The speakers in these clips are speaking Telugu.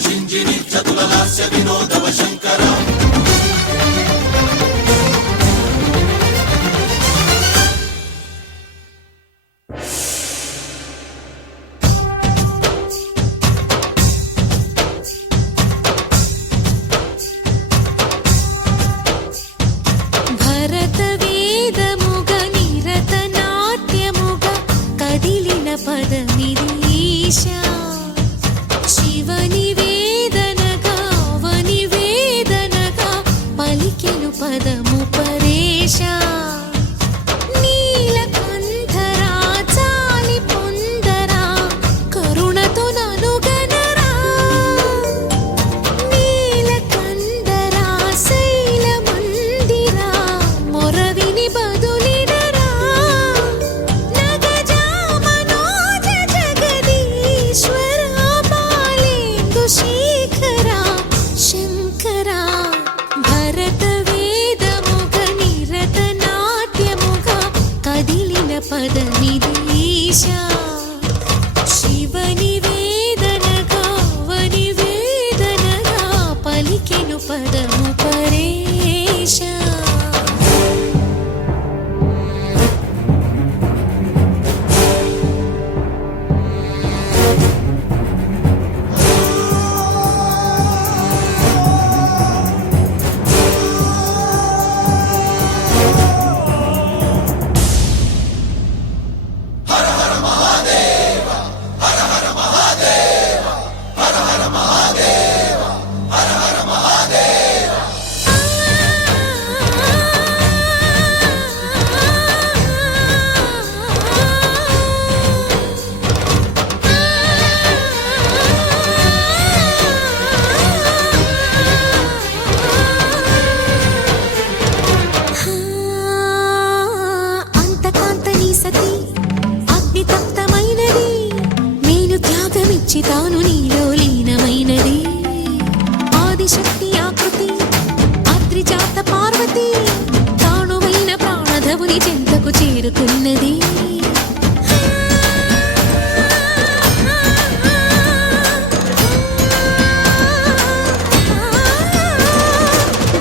జింజిని చతుల లాస్య వినోదవ శంకర తాను నీలో లీనమైనది ఆదిశక్తి ఆకృతి అద్రిజాత పార్వతి తానువైన ప్రాణధవుని చెంతకు చేరుకున్నది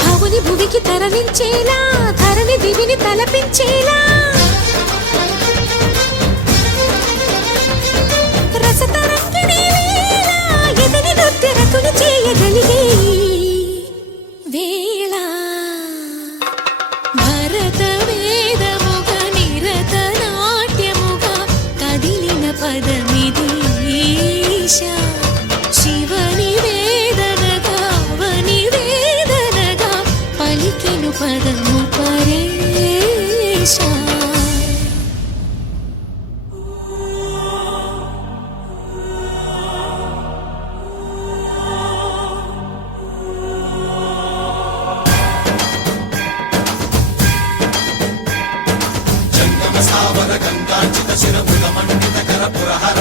భవుని భువికి తరలించేలా ధరణి దివిని తలపించేలా చేయగలిగే వేళ భరత వేదముగ నిరత నాట్యముగ కదిలిన పదమిది ఈశా శివని వేదనగా వని వేదనగా పలికెను పదము పరేశా గంగాచిత శిరముల మండిత కర పురహర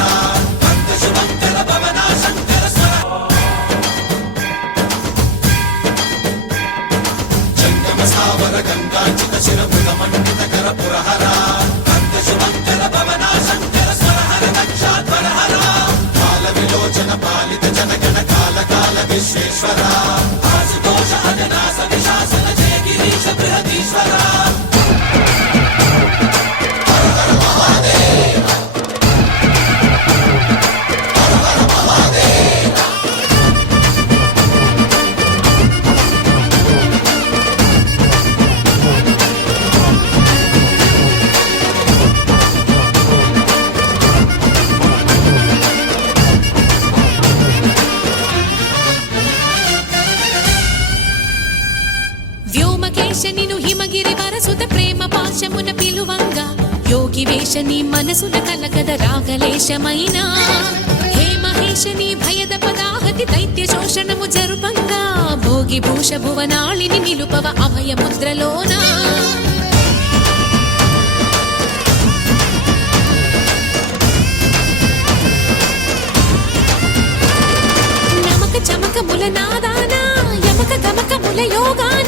శుభంకర భవనా శంకర స్వర జంగమ స్థావర గంగాచిత శిరముల మండిత కర పురహర శుభంకర భవనా శంకర స్వరహర దక్షాధ్వరహర కాల విలోచన పాలిత జనగణ కాల కాల విశ్వేశ్వర ఆశుతోష అజనాస విశాసన జయ గిరీశ బృహదీశ్వర నిను హిమగిరి వరసుత ప్రేమ పాశమున పిలువంగా యోగి వేషని మనసున కలకద రాగలేశమైన హే మహేశని భయద పదాహతి దైత్య శోషణము జరుపంగా భోగి భూష భువనాళిని నిలుపవ అభయ ముద్రలోన నమక చమక ముల నాదాన యమక గమక ముల యోగా